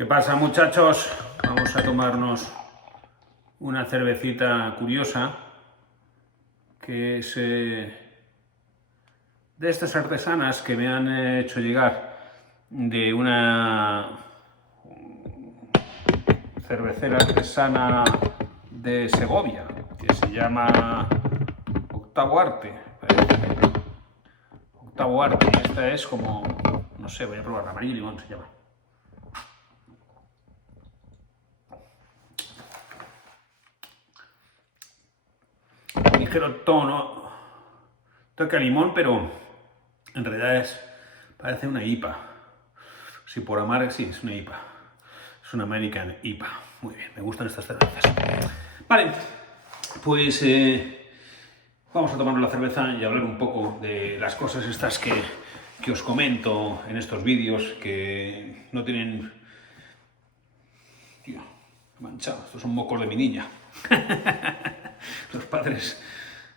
¿Qué pasa, muchachos? Vamos a tomarnos una cervecita curiosa que es de estas artesanas que me han hecho llegar de una cervecera artesana de Segovia que se llama Octavo Arte. Octavo Arte, y esta es como, no sé, voy a probar, amarillo limón se llama. Ligero tono, toque a limón, pero en realidad parece una IPA. Si por amar, sí, es una IPA. Es una American IPA. Muy bien, me gustan estas cervezas. Vale, pues vamos a tomarnos la cerveza y hablar un poco de las cosas estas que os comento en estos vídeos que no tienen... Tío, manchado, estos son mocos de mi niña. Los padres,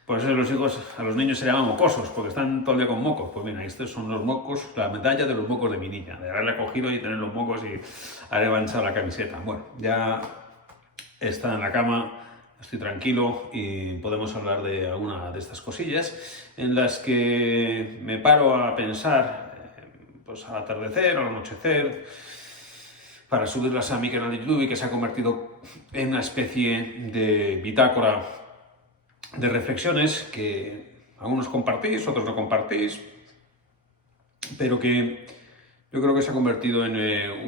por eso los hijos, a los niños se llaman mocosos, porque están todo el día con mocos. Pues mira, estos son los mocos, la medalla de los mocos de mi niña, de haberla cogido y tener los mocos y haber manchado la camiseta. Bueno, ya está en la cama, estoy tranquilo y podemos hablar de alguna de estas cosillas en las que me paro a pensar, pues al atardecer, al anochecer, para subirlas a mi canal de YouTube, que se ha convertido en una especie de bitácora de reflexiones que algunos compartís, otros no compartís, pero que yo creo que se ha convertido en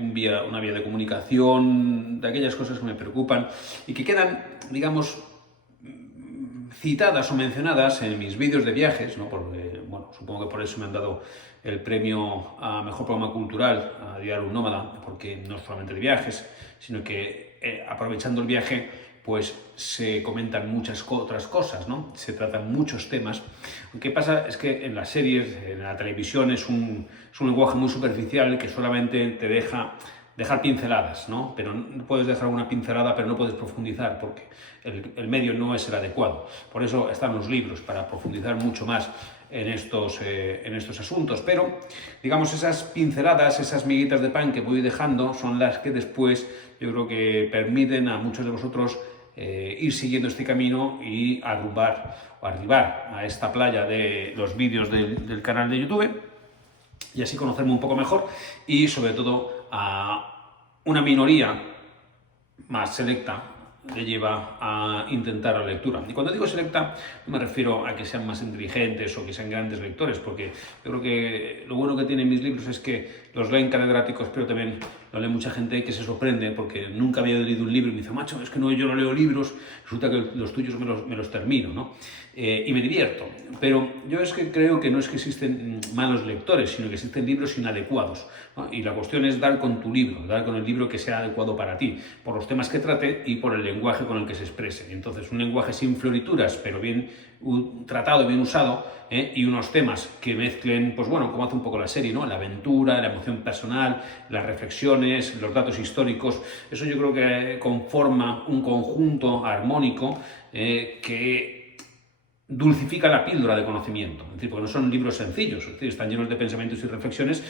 una vía de comunicación de aquellas cosas que me preocupan y que quedan, digamos, citadas o mencionadas en mis vídeos de viajes, ¿no? Porque, bueno, supongo que por eso me han dado el premio a Mejor Programa Cultural a Diario Nómada, porque no es solamente de viajes, sino que aprovechando el viaje, pues se comentan muchas otras cosas, ¿no? Se tratan muchos temas. Lo que pasa es que en las series, en la televisión, es un lenguaje muy superficial que solamente te dejar pinceladas, ¿no? Pero puedes dejar una pincelada, pero no puedes profundizar porque el medio no es el adecuado. Por eso están los libros, para profundizar mucho más en estos asuntos. Pero, digamos, esas pinceladas, esas miguitas de pan que voy dejando son las que después yo creo que permiten a muchos de vosotros ir siguiendo este camino y arribar a esta playa de los vídeos del canal de YouTube y así conocerme un poco mejor y sobre todo a una minoría más selecta le lleva a intentar la lectura. Y cuando digo selecta, no me refiero a que sean más inteligentes o que sean grandes lectores, porque yo creo que lo bueno que tienen mis libros es que los leen catedráticos, pero también lo lee mucha gente que se sorprende porque nunca había leído un libro y me dice, macho, es que no, yo no leo libros, resulta que los tuyos me los termino, ¿no? Y me divierto. Pero yo es que creo que no es que existen malos lectores, sino que existen libros inadecuados, ¿no? Y la cuestión es dar con tu libro, dar con el libro que sea adecuado para ti, por los temas que trate y por el lenguaje con el que se exprese. Entonces, un lenguaje sin florituras, pero bien tratado, bien usado, y unos temas que mezclen, pues bueno, como hace un poco la serie, ¿no? La aventura, la emoción personal, las reflexiones, los datos históricos. Eso yo creo que conforma un conjunto armónico que dulcifica la píldora de conocimiento, es decir, porque no son libros sencillos, es decir, están llenos de pensamientos y reflexiones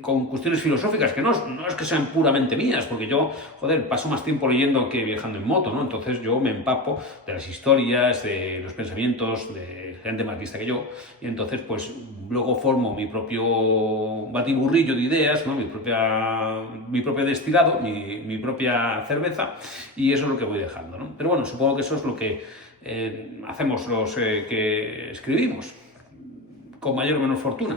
con cuestiones filosóficas que no es que sean puramente mías, porque yo, joder, paso más tiempo leyendo que viajando en moto, ¿no? Entonces yo me empapo de las historias, de los pensamientos de gente más lista que yo, y entonces pues luego formo mi propio batiburrillo de ideas, ¿no? Mi propio destilado, mi propia cerveza, y eso es lo que voy dejando, ¿no? Pero bueno, supongo que eso es lo que hacemos los que escribimos, con mayor o menor fortuna.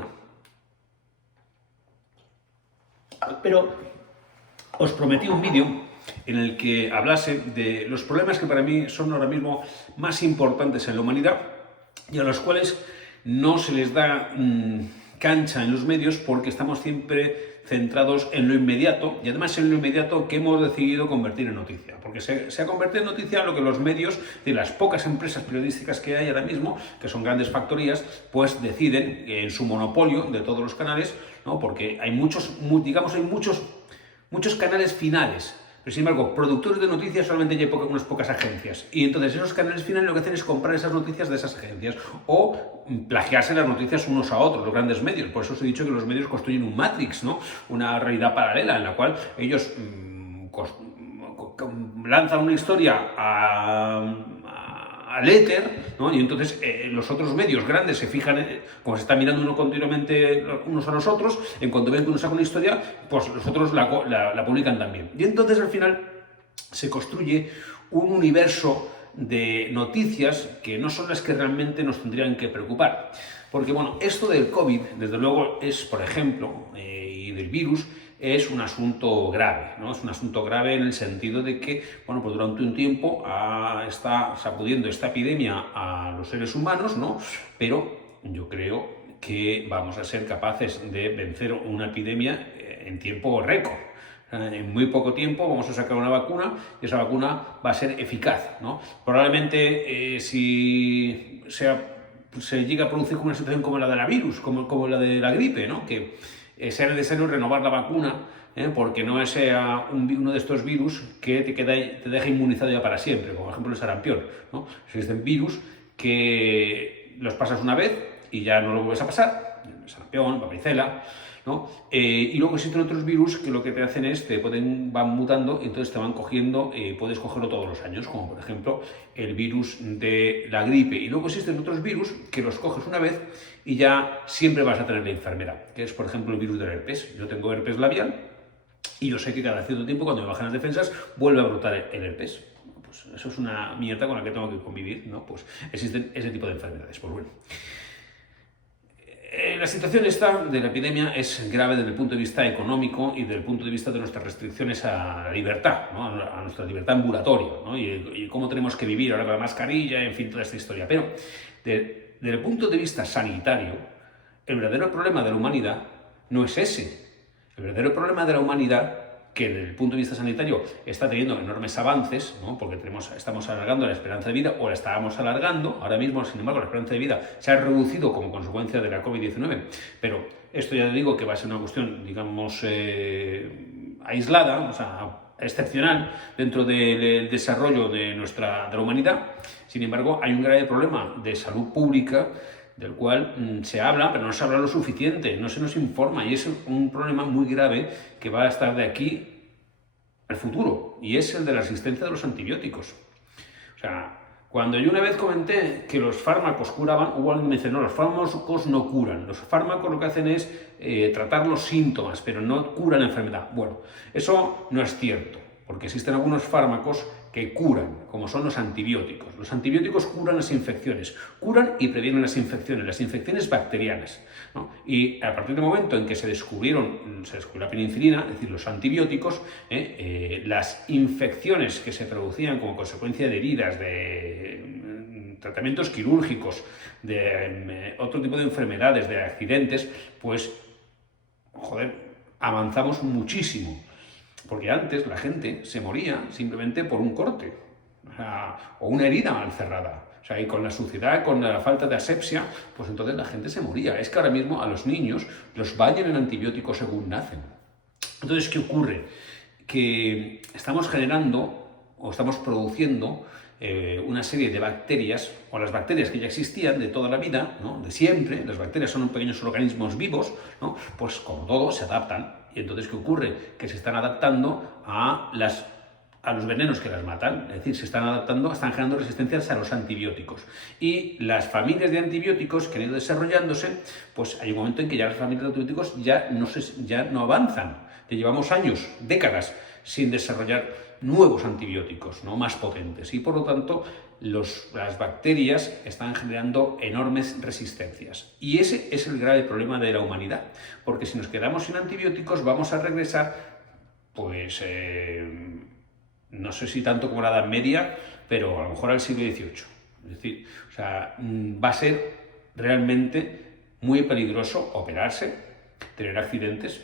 Pero os prometí un vídeo en el que hablase de los problemas que para mí son ahora mismo más importantes en la humanidad y a los cuales no se les da cancha en los medios porque estamos siempre centrados en lo inmediato y además en lo inmediato que hemos decidido convertir en noticia. Porque se ha convertido en noticia lo que los medios de las pocas empresas periodísticas que hay ahora mismo, que son grandes factorías, pues deciden en su monopolio de todos los canales, ¿no? Porque hay muchos canales finales, Pero sin embargo, productores de noticias solamente hay unas pocas agencias. Y entonces esos canales finales lo que hacen es comprar esas noticias de esas agencias o plagiarse las noticias unos a otros, los grandes medios. Por eso os he dicho que los medios construyen un matrix, ¿no? Una realidad paralela en la cual ellos lanzan una historia al éter, ¿no? Y entonces los otros medios grandes se fijan, como se están mirando uno continuamente unos a los otros, en cuanto ven que uno saca una historia, pues los otros la publican también. Y entonces al final se construye un universo de noticias que no son las que realmente nos tendrían que preocupar. Porque bueno, esto del COVID, desde luego, es, por ejemplo, y del virus, es un asunto grave, ¿no? Es un asunto grave en el sentido de que, bueno, pues durante un tiempo está sacudiendo esta epidemia a los seres humanos, ¿no? Pero yo creo que vamos a ser capaces de vencer una epidemia en tiempo récord. En muy poco tiempo vamos a sacar una vacuna y esa vacuna va a ser eficaz, ¿no? Probablemente si se llega a producir una situación como la de la virus, como la de la gripe, ¿no? Que sea necesario renovar la vacuna, porque no sea uno de estos virus que te deja inmunizado ya para siempre, como por ejemplo el sarampión, ¿no? Existen virus que los pasas una vez y ya no lo vuelves a pasar, el sarampión, varicela, ¿no? Y luego existen otros virus que lo que te hacen es, van mutando y entonces te van cogiendo, puedes cogerlo todos los años, como por ejemplo el virus de la gripe. Y luego existen otros virus que los coges una vez y ya siempre vas a tener la enfermedad, que es por ejemplo el virus del herpes. Yo tengo herpes labial y yo sé que cada cierto tiempo, cuando me bajan las defensas, vuelve a brotar el herpes. Pues eso es una mierda con la que tengo que convivir, ¿no? Pues existen ese tipo de enfermedades. Pues bueno. La situación esta de la epidemia es grave desde el punto de vista económico y desde el punto de vista de nuestras restricciones a la libertad, ¿no? A nuestra libertad ambulatoria, ¿no? Y cómo tenemos que vivir ahora con la mascarilla, en fin, toda esta historia. Pero desde el punto de vista sanitario, el verdadero problema de la humanidad no es ese. El verdadero problema de la humanidad, que desde el punto de vista sanitario está teniendo enormes avances, ¿no? Porque estamos alargando la esperanza de vida, o la estábamos alargando, ahora mismo, sin embargo, la esperanza de vida se ha reducido como consecuencia de la COVID-19, pero esto ya digo que va a ser una cuestión, digamos, aislada, o sea, excepcional dentro del desarrollo de la humanidad. Sin embargo, hay un grave problema de salud pública del cual se habla, pero no se habla lo suficiente, no se nos informa, y es un problema muy grave que va a estar de aquí al futuro, y es el de la resistencia de los antibióticos. O sea, cuando yo una vez comenté que los fármacos curaban, hubo alguien que me dice, no, los fármacos no curan, los fármacos lo que hacen es tratar los síntomas, pero no curan la enfermedad. Bueno, eso no es cierto, porque existen algunos fármacos que curan, como son los antibióticos. Los antibióticos curan las infecciones, curan y previenen las infecciones bacterianas, ¿no? Y a partir del momento en que se descubrió la penicilina, es decir, los antibióticos, las infecciones que se producían como consecuencia de heridas, de tratamientos quirúrgicos, de otro tipo de enfermedades, de accidentes, pues, joder, avanzamos muchísimo. Porque antes la gente se moría simplemente por un corte, o una herida mal cerrada. O sea, y con la suciedad, con la falta de asepsia, pues entonces la gente se moría. Es que ahora mismo a los niños los bañan en antibióticos según nacen. Entonces, ¿qué ocurre? Que estamos generando o estamos produciendo una serie de bacterias, o las bacterias que ya existían de toda la vida, ¿no? De siempre. Las bacterias son pequeños organismos vivos, ¿no? Pues como todo, se adaptan. Y entonces, ¿qué ocurre? Que se están adaptando a los venenos que las matan, es decir, se están adaptando, están generando resistencias a los antibióticos. Y las familias de antibióticos que han ido desarrollándose, pues hay un momento en que ya las familias de antibióticos ya no avanzan. Que llevamos años, décadas, sin desarrollar nuevos antibióticos, ¿no? Más potentes. Y por lo tanto, las bacterias están generando enormes resistencias. Y ese es el grave problema de la humanidad. Porque si nos quedamos sin antibióticos, vamos a regresar, pues, no sé si tanto como la Edad Media, pero a lo mejor al siglo XVIII. Es decir, o sea, va a ser realmente muy peligroso operarse, tener accidentes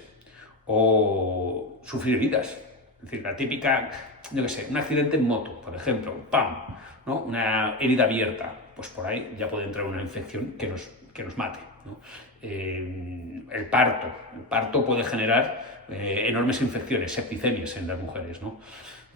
o sufrir heridas. Es decir, la típica, yo qué sé, un accidente en moto, por ejemplo, ¡pam!, ¿no? Una herida abierta, pues por ahí ya puede entrar una infección que nos mate, ¿no? el parto. El parto puede generar enormes infecciones, septicemias en las mujeres, ¿no?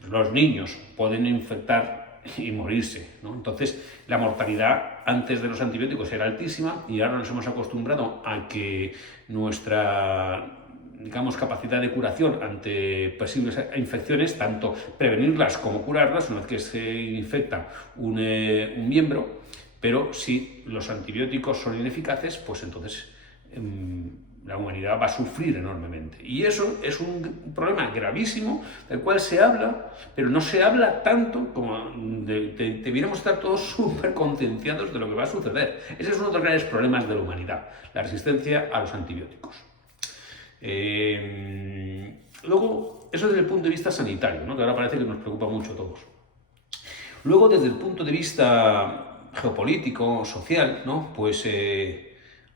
Los niños pueden infectar y morirse, ¿no? Entonces, la mortalidad antes de los antibióticos era altísima y ahora nos hemos acostumbrado a que nuestra, digamos, capacidad de curación ante posibles infecciones, tanto prevenirlas como curarlas una vez que se infecta un miembro, pero si los antibióticos son ineficaces, pues entonces la humanidad va a sufrir enormemente. Y eso es un problema gravísimo del cual se habla, pero no se habla tanto como debiéramos estar todos súper concienciados de lo que va a suceder. Ese es uno de los grandes problemas de la humanidad, la resistencia a los antibióticos. Luego, eso desde el punto de vista sanitario, ¿no? Que ahora parece que nos preocupa mucho a todos. Luego, desde el punto de vista geopolítico, social, ¿no? Pues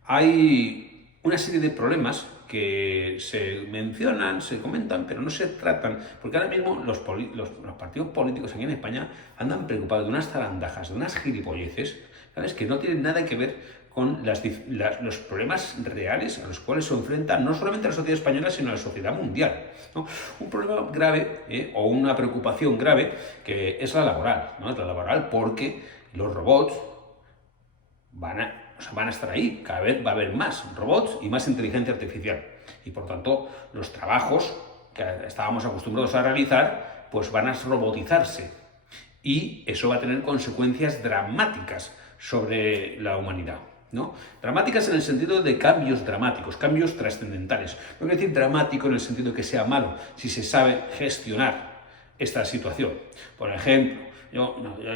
hay una serie de problemas que se mencionan, se comentan, pero no se tratan, porque ahora mismo los partidos políticos aquí en España andan preocupados de unas zarandajas, de unas gilipolleces, ¿sabes? Que no tienen nada que ver con los problemas reales a los cuales se enfrenta no solamente la sociedad española, sino la sociedad mundial, ¿no? Un problema grave o una preocupación grave que es la laboral, ¿no? Es la laboral porque los robots van a estar ahí, cada vez va a haber más robots y más inteligencia artificial. Y por tanto, los trabajos que estábamos acostumbrados a realizar, pues van a robotizarse. Y eso va a tener consecuencias dramáticas sobre la humanidad, ¿no? Dramáticas en el sentido de cambios dramáticos, cambios trascendentales. No quiere decir dramático en el sentido de que sea malo, si se sabe gestionar esta situación. Por ejemplo,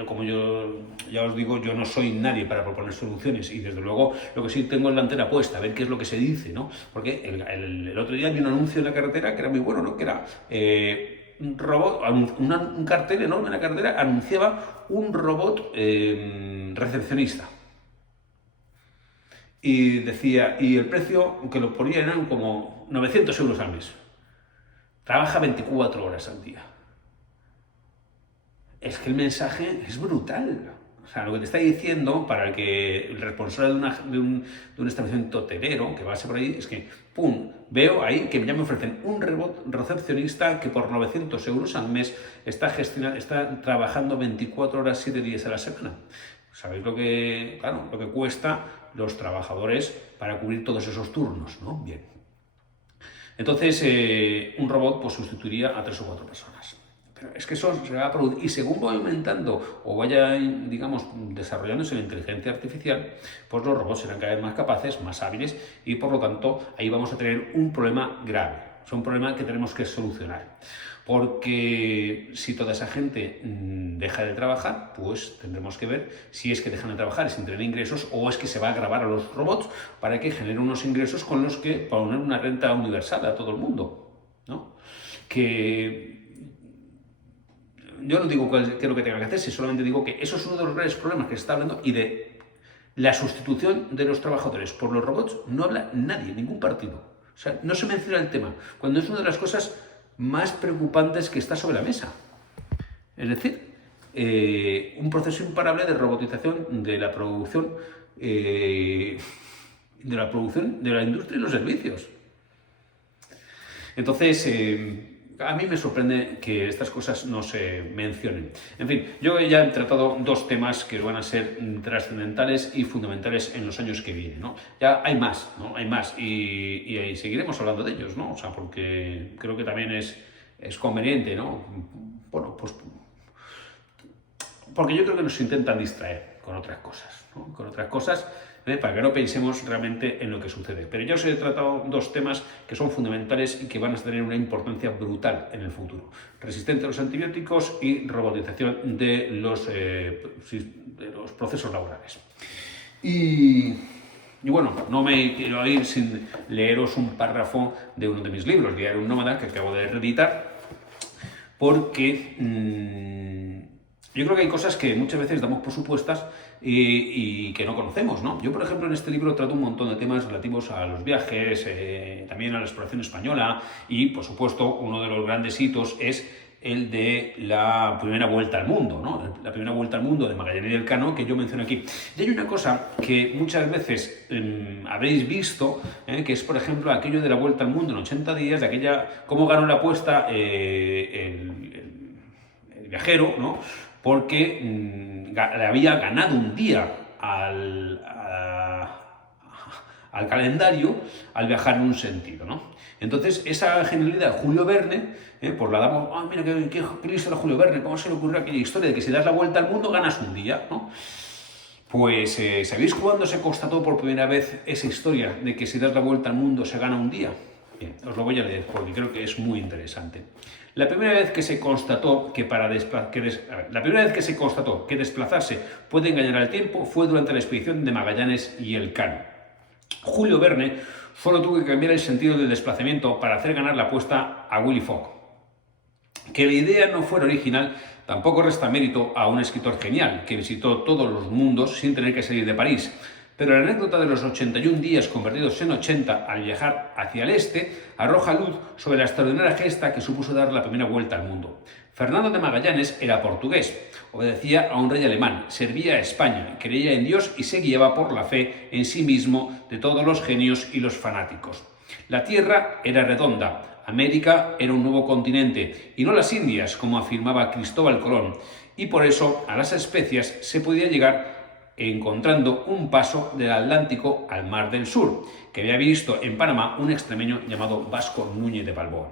como yo ya os digo, yo no soy nadie para proponer soluciones y desde luego lo que sí tengo es la antena puesta, a ver qué es lo que se dice, ¿no? Porque el otro día vi un anuncio en la carretera que era muy bueno, ¿no? Que era un robot, un cartel enorme en la carretera anunciaba un robot recepcionista. Y decía, y el precio que lo ponía eran como 900 euros al mes. Trabaja 24 horas al día. Es que el mensaje es brutal. O sea, lo que te está diciendo para el responsable de un establecimiento hotelero que va a ser por ahí es que, pum, veo ahí que ya me ofrecen un robot recepcionista que por 900 euros al mes está trabajando 24 horas, 7 días a la semana. ¿Sabéis lo que cuesta los trabajadores para cubrir todos esos turnos, ¿no? Bien. Entonces, un robot pues sustituiría a 3 o 4 personas. Es que eso se va a producir y según vaya aumentando o vaya, digamos, desarrollándose la inteligencia artificial, pues los robots serán cada vez más capaces, más hábiles y por lo tanto ahí vamos a tener un problema grave. Es un problema que tenemos que solucionar. Porque si toda esa gente deja de trabajar, pues tendremos que ver si es que dejan de trabajar sin tener ingresos o es que se va a grabar a los robots para que generen unos ingresos con los que poner una renta universal a todo el mundo, ¿no? Que yo no digo qué es lo que tenga que hacerse, solamente digo que eso es uno de los grandes problemas que se está hablando y de la sustitución de los trabajadores por los robots no habla nadie, ningún partido. O sea, no se menciona el tema, cuando es una de las cosas más preocupantes que está sobre la mesa. Es decir, un proceso imparable de robotización de la producción de la industria y los servicios. Entonces, a mí me sorprende que estas cosas no se mencionen. En fin, yo ya he tratado 2 temas que van a ser trascendentales y fundamentales en los años que vienen, ¿no? Ya hay más, ¿no? Hay más y seguiremos hablando de ellos, ¿no? O sea, porque creo que también es conveniente, ¿no? Bueno, pues porque yo creo que nos intentan distraer con otras cosas, ¿no? Con otras cosas, para que no pensemos realmente en lo que sucede. Pero yo os he tratado 2 temas que son fundamentales y que van a tener una importancia brutal en el futuro. Resistencia a los antibióticos y robotización de los procesos laborales. Y bueno, no me quiero ir sin leeros un párrafo de uno de mis libros, Diario de un Nómada, que acabo de reeditar, porque yo creo que hay cosas que muchas veces damos por supuestas y que no conocemos, ¿no? Yo, por ejemplo, en este libro trato un montón de temas relativos a los viajes, también a la exploración española y, por supuesto, uno de los grandes hitos es el de la primera vuelta al mundo, ¿no? La primera vuelta al mundo de Magallanes y Elcano que yo menciono aquí. Y hay una cosa que muchas veces habréis visto, que es, por ejemplo, aquello de la vuelta al mundo en 80 días, de aquella, cómo ganó la apuesta el viajero, ¿no? Porque le había ganado un día al calendario al viajar en un sentido, ¿no? Entonces, esa genialidad de Julio Verne, pues la damos, mira qué listo era Julio Verne, ¿cómo se le ocurrió aquella historia de que si das la vuelta al mundo ganas un día, ¿no? Pues, ¿sabéis cuándo se constató por primera vez esa historia de que si das la vuelta al mundo se gana un día? Bien, os lo voy a leer porque creo que es muy interesante. La primera vez que se constató que desplazarse puede engañar al tiempo fue durante la expedición de Magallanes y Elcano. Julio Verne solo tuvo que cambiar el sentido del desplazamiento para hacer ganar la apuesta a Willy Fogg. Que la idea no fuera original tampoco resta mérito a un escritor genial que visitó todos los mundos sin tener que salir de París. Pero la anécdota de los 81 días convertidos en 80 al viajar hacia el este arroja luz sobre la extraordinaria gesta que supuso dar la primera vuelta al mundo. Fernando de Magallanes era portugués, obedecía a un rey alemán, servía a España, creía en Dios y se guiaba por la fe en sí mismo de todos los genios y los fanáticos. La tierra era redonda, América era un nuevo continente y no las Indias, como afirmaba Cristóbal Colón, y por eso a las especias se podía llegar encontrando un paso del Atlántico al Mar del Sur, que había visto en Panamá un extremeño llamado Vasco Núñez de Balboa.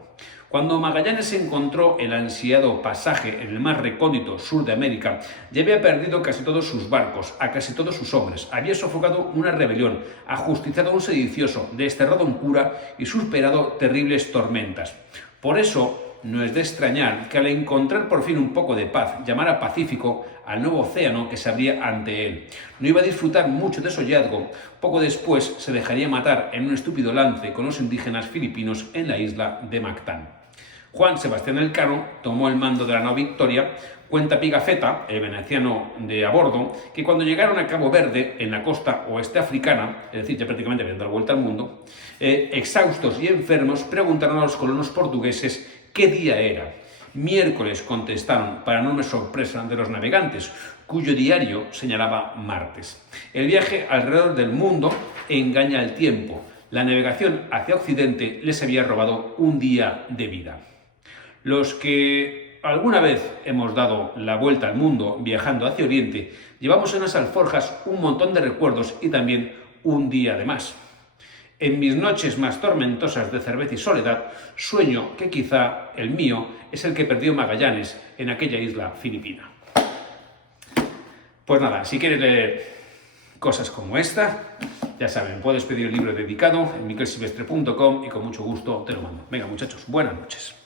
Cuando Magallanes encontró el ansiado pasaje en el más recóndito sur de América, ya había perdido casi todos sus barcos, a casi todos sus hombres, había sofocado una rebelión, ajusticiado a un sedicioso, desterrado un cura y superado terribles tormentas. Por eso, no es de extrañar que al encontrar por fin un poco de paz llamara Pacífico al nuevo océano que se abría ante él. No iba a disfrutar mucho de su hallazgo, poco después se dejaría matar en un estúpido lance con los indígenas filipinos en la isla de Mactán. Juan Sebastián Elcano tomó el mando de la nao Victoria. Cuenta Pigafetta, el veneciano de a bordo, que cuando llegaron a Cabo Verde, en la costa oeste africana, es decir, ya prácticamente habían dado vuelta al mundo, exhaustos y enfermos, preguntaron a los colonos portugueses qué día era. Miércoles, contestaron, para enorme sorpresa de los navegantes, cuyo diario señalaba martes. El viaje alrededor del mundo engaña el tiempo. La navegación hacia Occidente les había robado un día de vida. Los que alguna vez hemos dado la vuelta al mundo viajando hacia Oriente, llevamos en las alforjas un montón de recuerdos y también un día de más. En mis noches más tormentosas de cerveza y soledad, sueño que quizá el mío es el que perdió Magallanes en aquella isla filipina. Pues nada, si quieres leer cosas como esta, ya saben, puedes pedir el libro dedicado en miquelsilvestre.com y con mucho gusto te lo mando. Venga, muchachos, buenas noches.